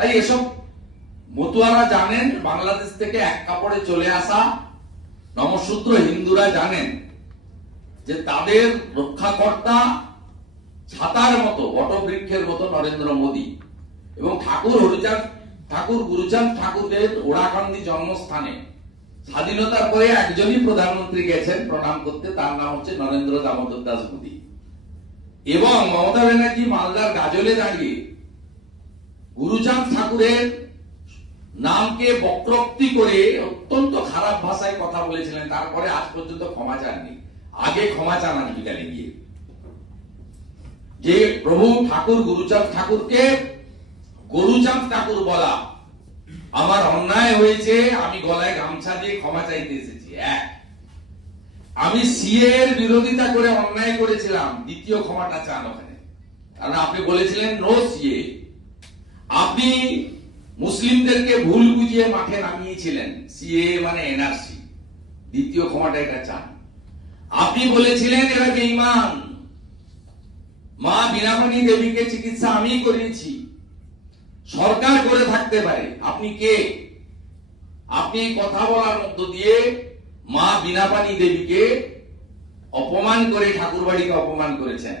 তাই এসব মতুয়ারা জানেন, বাংলাদেশ থেকে এক কাপড়ে চলে আসা নমশূদ্র হিন্দুরা জানেন যে তাদের রক্ষাকর্তা ছাতার মতো, বটবৃক্ষের মতো নরেন্দ্র মোদী। এবং ঠাকুর হরিচাঁদ, ঠাকুর গুরুচাঁদ ঠাকুরের ওড়াকান্দি জন্মস্থানে। স্বাধীনতার পরে একজনই প্রধানমন্ত্রী গেছেন প্রণাম করতে, তার নাম হচ্ছে নরেন্দ্র দামোদর দাস মোদী। এবং মমতা ব্যানার্জি মালদার গাজলে দাঁড়িয়ে গুরুচাঁদ ঠাকুরের নামকে বক্রোক্তি করে অত্যন্ত খারাপ ভাষায় কথা বলেছিলেন, তারপরে আজ পর্যন্ত ক্ষমা চাননি। আগে ক্ষমা চান বিকালে গিয়ে। যে প্রভু ঠাকুর গুরুচাঁদ ঠাকুরকে গরুচাঁদ ঠাকুর বলা আমার অন্যায় হয়েছে, আমি গলায় গামছা দিয়ে ক্ষমা চাইতে এসেছি। এক। আমি সিএ এর বিরোধিতা করে অন্যায় করেছিলাম, দ্বিতীয় ক্ষমাটা চান ওখানে। কারণ আপনি বলেছিলেন নো সিএ আপনি মুসলিমদেরকে ভুল বুঝিয়ে মাঠে নামিয়েছিলেন সিএ মানে এনআরসি, দ্বিতীয় ক্ষমাটা এটা চান। আপনি বলেছিলেন এরা বেঈমান, মা বীণামণি দেবীকে চিকিৎসা আমি করিয়েছি। সরকার করে থাকতে পারে, আপনি কে? আপনি কথা বলার মধ্য দিয়ে মা বীণাপানি দেবীকে অপমান করে ঠাকুরবাড়িকে অপমান করেছেন।